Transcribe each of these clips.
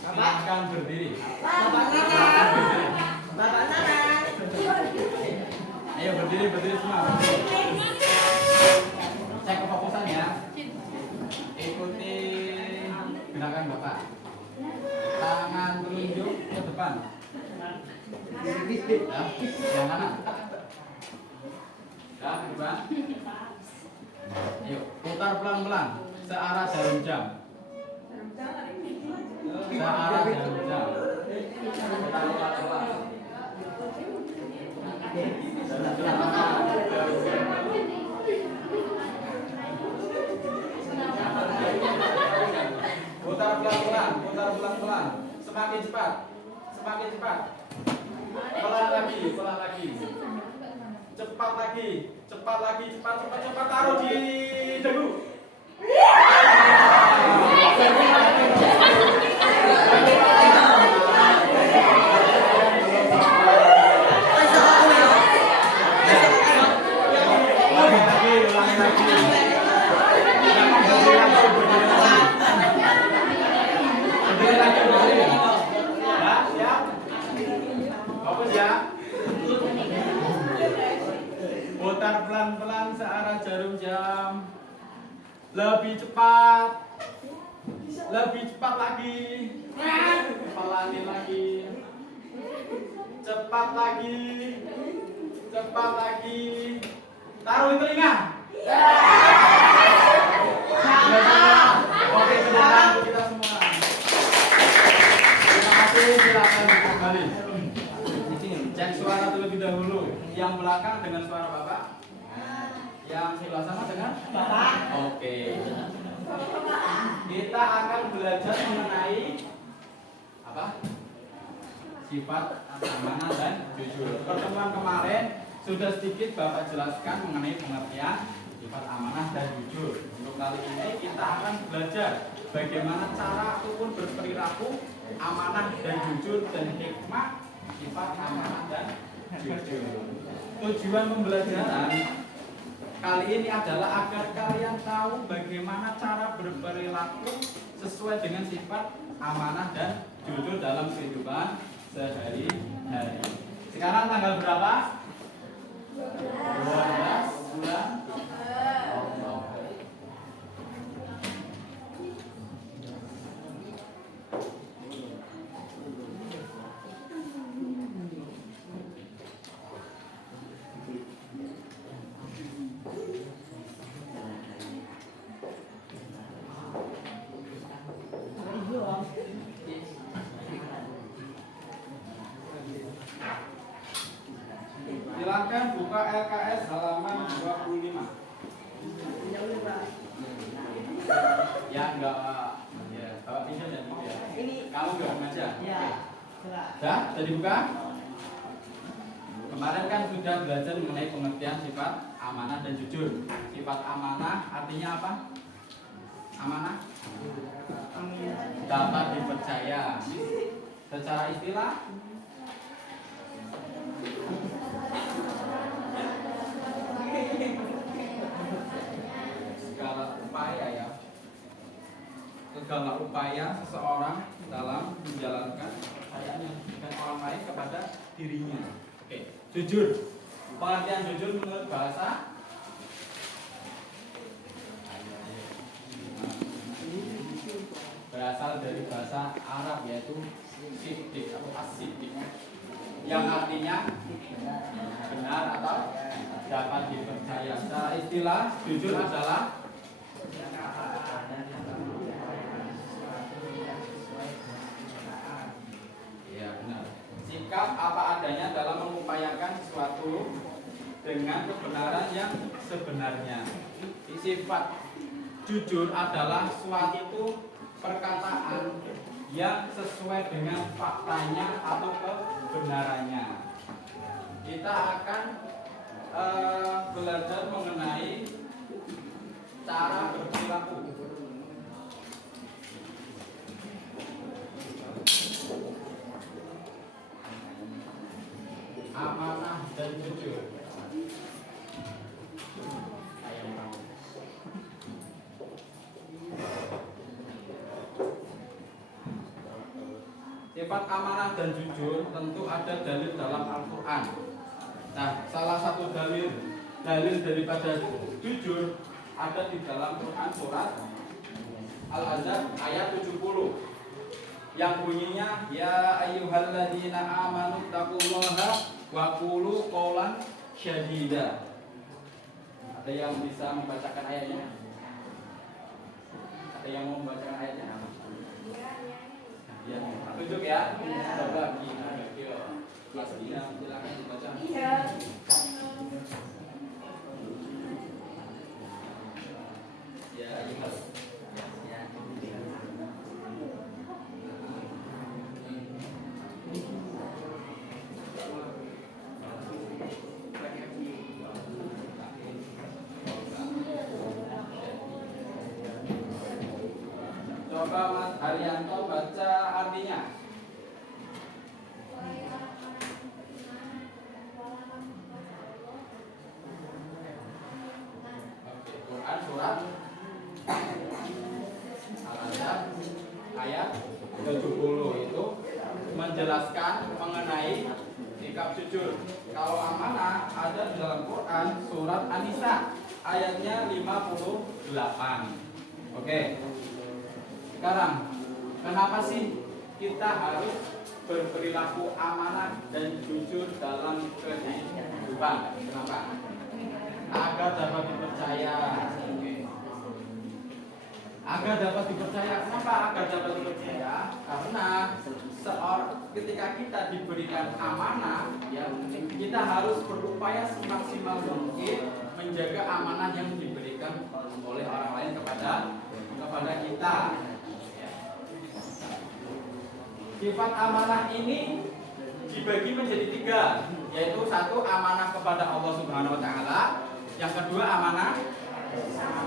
Silakan berdiri. Bapak Nana. Bapak Nana. Ayo berdiri semua. Cek kefokusan ya. Ikuti gerakan Bapak. Tangan telunjuk ke depan. Ya, yang kanan. Ya, ke depan. Ayo, putar pelan-pelan searah jarum jam. Searah jarum jam. Putar pelan-pelan. Putar pelan-pelan. Semakin cepat. Pelan lagi. Cepat lagi. Cepat. Taruh di dagu. Ulangi lagi. Berdiri lagi. Ya, siap. Fokus ya. Putar pelan-pelan searah jarum jam. Lebih cepat lagi. Pelanin lagi. Cepat lagi. Taruh di telinga. Oke, kemudian kita semua. Terima kasih, silakan kembali. Cek suara terlebih dahulu. Yang belakang dengan suara Bapak. Yang sebelah sana dengan Bapak. Oke. Kita akan belajar mengenai apa? Sifat amanah dan jujur. Pertemuan kemarin sudah sedikit Bapak jelaskan mengenai pengertian sifat amanah dan jujur. Untuk kali ini kita akan belajar bagaimana cara ataupun berperilaku amanah dan jujur dan hikmah sifat amanah dan jujur. Tujuan pembelajaran kali ini adalah agar kalian tahu bagaimana cara berperilaku sesuai dengan sifat amanah dan jujur dalam kehidupan sehari-hari. Sekarang tanggal berapa? 12 bulan Oktober. Silakan buka LKS halaman 25. Ya enggak ya, Bapak pinjam ya Bu ya. Kamu enggak mengajar? Ya. Sudah dibuka? Kemarin kan sudah belajar mengenai pengertian sifat amanah dan jujur. Sifat amanah artinya apa? Amanah? Dapat dipercaya. Secara istilah segala upaya seseorang dalam menjalankan kepercayaan yang diberikan orang lain kepada dirinya. Oke, jujur. Pengertian jujur menurut bahasa berasal dari bahasa Arab yaitu siddiq atau as-siddiq yang artinya benar atau dapat dipercaya. Secara istilah jujur adalah sikap apa adanya dalam mengupayakan sesuatu dengan kebenaran yang sebenarnya. Sifat jujur adalah suatu perkataan yang sesuai dengan faktanya atau kebenarannya. Kita akan belajar mengenai cara berperilaku. Amanah dan jujur. Sifat amanah dan jujur tentu ada dalil dalam Al-Quran. Nah, salah satu dalil daripada jujur ada di dalam Quran surat Al-Ahzab ayat 70 yang bunyinya ya ayyuhalladzina amanu taqullaha wa qulu qawlan syadida. Ada yang bisa membacakan ayatnya? Ada yang mau membacakan ayatnya? Ya, tunjuk ya. Coba Mas Dina, silakan dibaca. Iya. Ya, ayo. Coba Mas Haryanto baca artinya. Oke, Quran surat Al-Ahzab ayat 70 itu menjelaskan mengenai sikap jujur. Kalau amanah ada di dalam Quran surat An-Nisa ayatnya 58. Oke. Sekarang, kenapa sih kita harus berperilaku amanah dan jujur dalam kehidupan? Kenapa? Agar dapat dipercaya. Agar dapat dipercaya. Kenapa agar dapat dipercaya? Karena ketika kita diberikan amanah, ya, kita harus berupaya semaksimal mungkin menjaga amanah yang diberikan oleh orang lain kepada kita. Sifat amanah ini dibagi menjadi 3, yaitu satu amanah kepada Allah Subhanahu Wa Taala, yang kedua amanah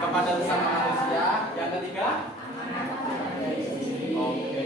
kepada sesama manusia, yang ketiga oke.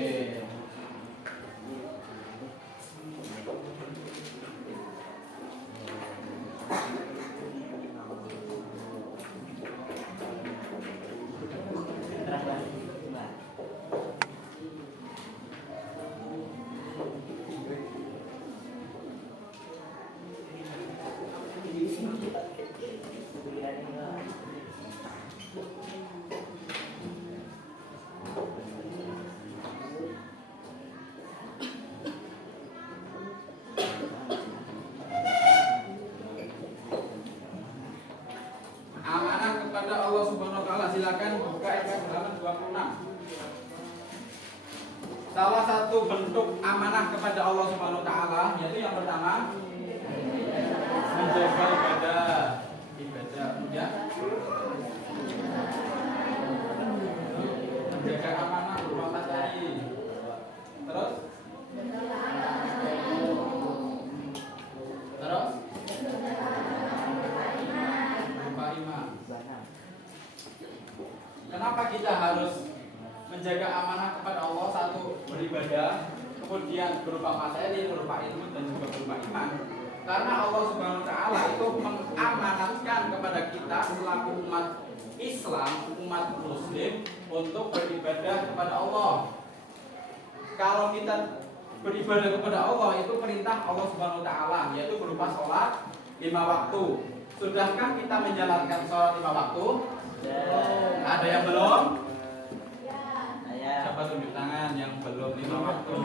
Amanah kepada Allah Subhanahu Wa Taala, silakan buka ayat halaman 26. Salah satu bentuk amanah kepada Allah Subhanahu Wa Taala yaitu yang pertama menjaga ibadah, ya. Menjaga amanah berupa materi. Terus berupa iman. Kenapa kita harus menjaga amanah kepada Allah? Satu, beribadah, kemudian berupa materi, berupa ilmu, dan juga berupa iman. Karena Allah Subhanahu Wa Taala itu mengamanatkan kepada kita selaku umat Islam, umat Muslim, untuk beribadah kepada Allah. Kalau kita beribadah kepada Allah itu perintah Allah Subhanahu Wa Taala, yaitu berupa sholat 5 waktu. Sudahkah kita menjalankan sholat 5 waktu? Ada yang belum? Siapa tunjuk tangan yang belum 5 waktu?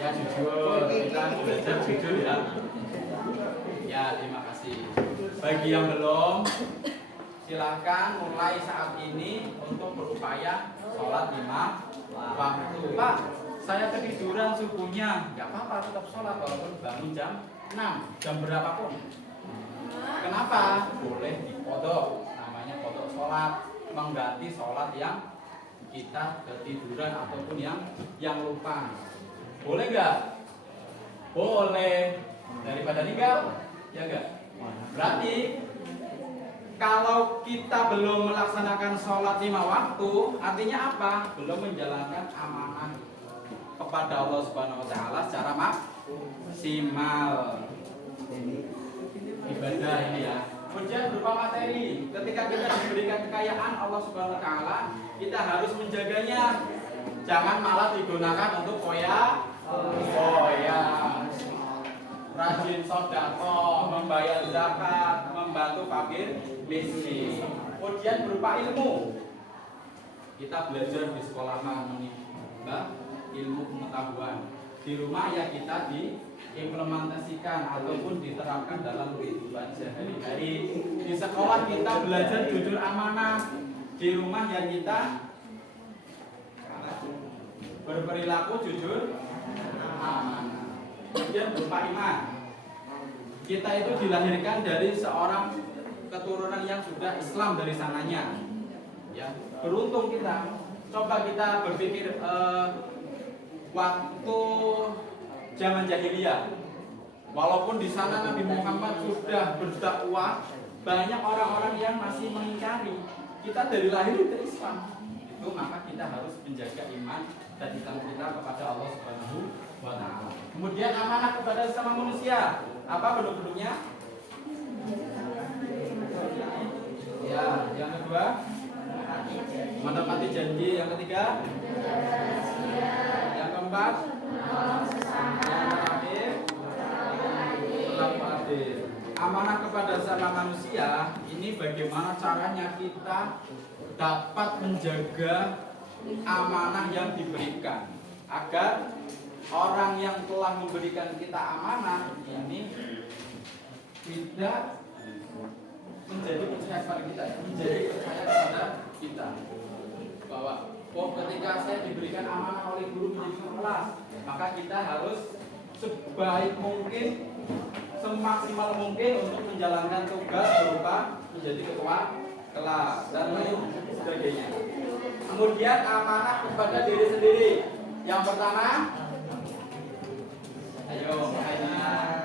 Ya jujur, kita belajar jujur ya. Ya, terima kasih. Bagi yang belum, silahkan mulai saat ini untuk berupaya sholat 5 waktu. Pak, saya ketiduran subuhnya, nggak apa-apa, tetap sholat walaupun bangun jam 6, jam berapapun. Kenapa? Boleh dipodok, namanya podok sholat, mengganti sholat yang kita ketiduran ataupun yang lupa. Boleh nggak? Boleh. Daripada ninggal, ya nggak? Berarti kalau kita belum melaksanakan sholat 5 waktu, artinya apa? Belum menjalankan amanah kepada Allah Subhanahu Wa Taala secara maksimal. Ibadah ini ya. Kemudian berupa materi. Ketika kita diberikan kekayaan Allah Subhanahu Wa Taala, kita harus menjaganya. Jangan malah digunakan untuk foya, rajin sedekah, membayar zakat, membantu fakir miskin. Kemudian berupa ilmu. Kita belajar di sekolah menimba ilmu pengetahuan. Di rumah ya kita diimplementasikan ataupun diterapkan dalam kehidupan sehari-hari. Di sekolah kita belajar jujur amanah. Di rumah ya kita berperilaku jujur amanah. Kemudian berupa iman. Kita itu dilahirkan dari seorang keturunan yang sudah Islam dari sananya. Ya, beruntung kita. Coba kita berpikir waktu zaman jahiliyah. Walaupun di sana Nabi Muhammad sudah berdakwah, banyak orang-orang yang masih mengingkari. Kita dari lahir itu Islam. Itu maka kita harus menjaga iman dan Islam kita kepada Allah Subhanahu wa taala. Kemudian amanah kepada sesama manusia. Apa bentuk-bentuknya? Ya, yang kedua menepati janji, yang ketiga yang keempat yang terakhir berlaku adil. Amanah kepada sesama manusia ini bagaimana caranya kita dapat menjaga amanah yang diberikan agar orang yang telah memberikan kita amanah ini tidak menjadi percaya pada kita, menjadi percaya kepada kita bahwa ketika saya diberikan amanah oleh guru menjadi kelas, maka kita harus sebaik mungkin, semaksimal mungkin untuk menjalankan tugas berupa menjadi ketua kelas dan lain sebagainya. Kemudian amanah kepada diri sendiri. Yang pertama, ayo ngapain mas?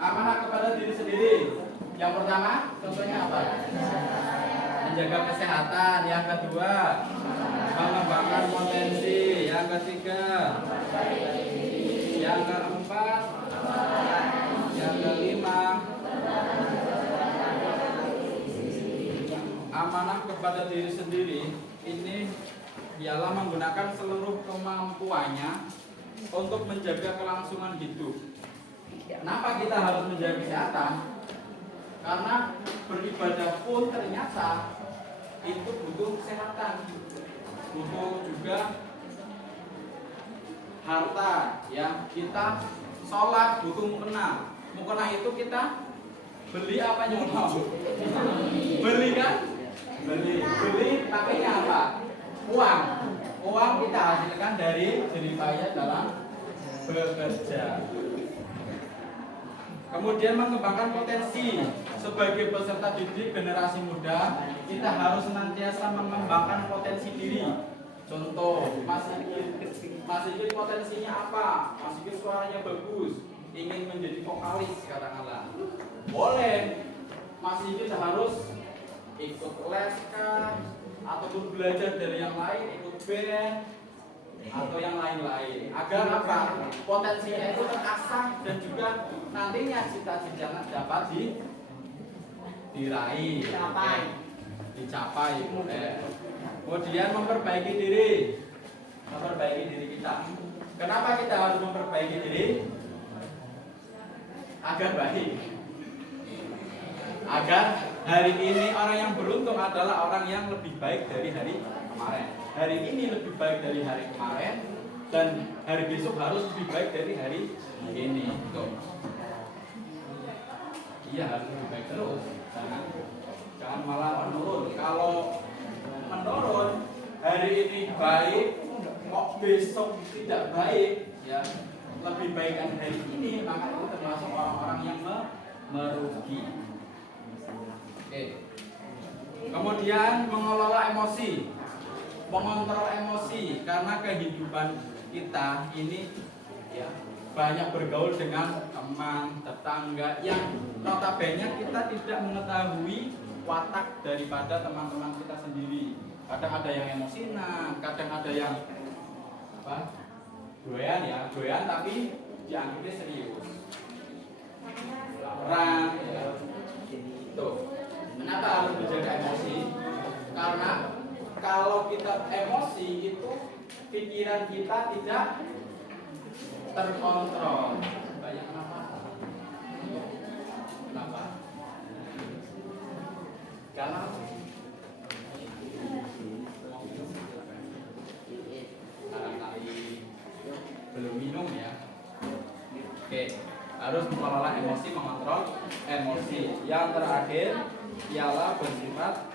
Amanah kepada diri sendiri. Yang pertama, contohnya apa? Menjaga kesehatan. Yang kedua, mengembangkan potensi. Yang ketiga, yang keempat, yang kelima, amanah kepada diri sendiri ini ialah menggunakan seluruh kemampuannya untuk menjaga kelangsungan hidup. Kenapa kita harus menjaga kesehatan? Karena beribadah pun ternyata itu butuh kesehatan, butuh juga harta. Ya, kita sholat butuh mukena. Mukena itu kita beli apa nyolong? Beli kan? Beli pakainya apa? Uang. Uang kita hasilkan dari jerih payah dalam bekerja. Kemudian mengembangkan potensi. Sebagai peserta didik generasi muda, kita harus senantiasa mengembangkan potensi diri. Contoh, Mas Igil potensinya apa? Mas Igil suaranya bagus, ingin menjadi vokalis katakanlah. Boleh. Mas Igil harus ikut les kah? Ataupun belajar dari yang lain, ikut band atau yang lain-lain. Agar apa? Potensinya itu terasah dan juga nantinya cita-cita dapat diraih, dicapai. Kemudian memperbaiki diri kita. Kenapa kita harus memperbaiki diri? Agar baik. Agar hari ini orang yang beruntung adalah orang yang lebih baik dari hari kemarin. Hari ini lebih baik dari hari kemarin dan hari besok harus lebih baik dari hari ini. Iya, harus lebih baik terus. Jangan malah menurun. Kalau menurun, hari ini baik, kok besok tidak baik, ya lebih baik kan hari ini, maka itu termasuk orang-orang yang merugi. Oke. Kemudian mengelola emosi, mengontrol emosi, karena kehidupan kita ini ya banyak bergaul dengan teman, tetangga yang notabene kita tidak mengetahui watak daripada teman-teman kita sendiri. Kadang ada yang emosinan, kadang ada yang doyan tapi dianggapnya serius. Orang pikiran kita tidak terkontrol. Banyak kenapa? Kenapa? Karena barangkali belum minum ya. Oke, harus mengelola emosi, mengontrol emosi. Yang terakhir ialah bersifat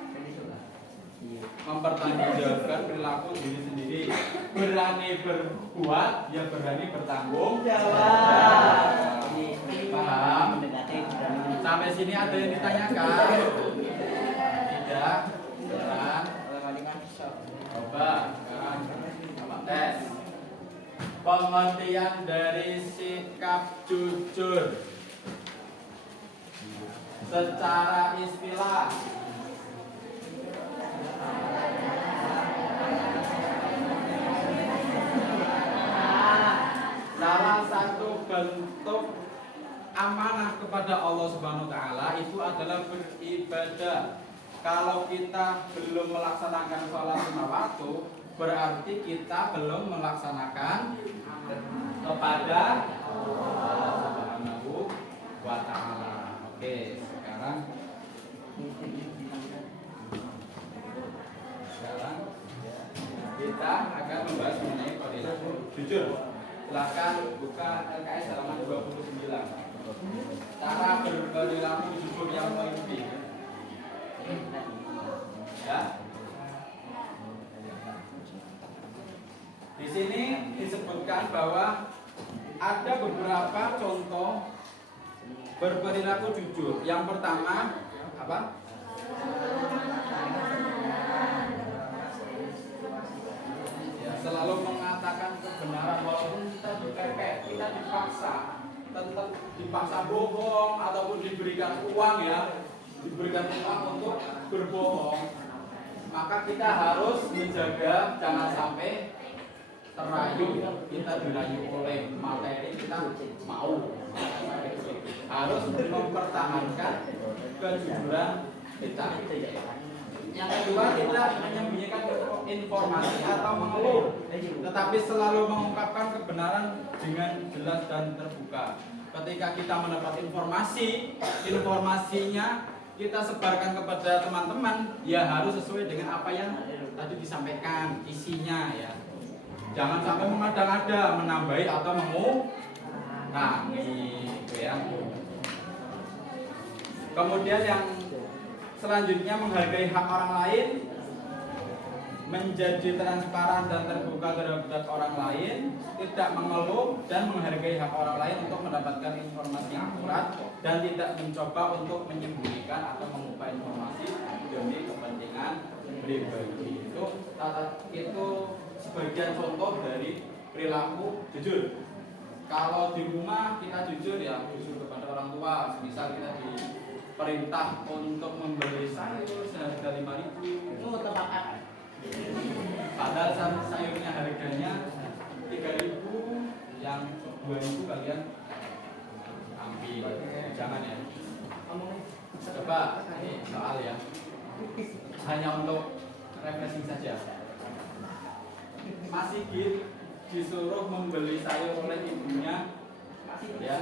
mempertanggungjawabkan perilaku diri sendiri. Berani berbuat, ya berani bertanggung jawab. Paham? Sampai sini ada yang ditanyakan? Tidak? Beneran? Coba sekarang coba tes. Pengertian dari sikap jujur secara istilah. Salah satu bentuk amanah kepada Allah Subhanahu wa taala itu adalah beribadah. Kalau kita belum melaksanakan sholat lima waktu, berarti kita belum melaksanakan kepada Allah Subhanahu wa taala. Oke, sekarang kita akan membahas mengenai perilaku jujur. Silakan buka LKS halaman 29. Cara berperilaku jujur yang mimpi. Ya. Di sini disebutkan bahwa ada beberapa contoh berperilaku jujur. Yang pertama apa? Ya, selalu mengatakan kebenaran walaupun kita dipepet, kita tetap dipaksa bohong ataupun diberikan uang ya, diberikan uang untuk berbohong. Maka kita harus menjaga jangan sampai terayu, kita dirayu oleh materi, kita mau. Harus mempertahankan kejujuran kita. Yang kedua, tidak menyembunyikan informasi atau mengeluh, tetapi selalu mengungkapkan kebenaran dengan jelas dan terbuka. Ketika kita mendapat informasinya kita sebarkan kepada teman-teman, ya harus sesuai dengan apa yang tadi disampaikan isinya ya. Jangan sampai mengada-ngada, menambahi atau mengurangi, ya. Kemudian yang selanjutnya menghargai hak orang lain, menjadi transparan dan terbuka terhadap orang lain, tidak mengeluh dan menghargai hak orang lain untuk mendapatkan informasi yang akurat dan tidak mencoba untuk menyembunyikan atau mengubah informasi demi kepentingan pribadi. Itu sebagian contoh dari perilaku jujur. Kalau di rumah kita jujur ya, jujur kepada orang tua. Misal kita diperintah untuk membeli sayur seharga 5.000, itu tepat. Padahal sayurnya harganya 3.000, yang 2.000 kalian ambil. Jangan ya. Coba ini soal ya. Hanya untuk refreshing saja. Mas Sigit disuruh membeli sayur oleh ibunya, ya.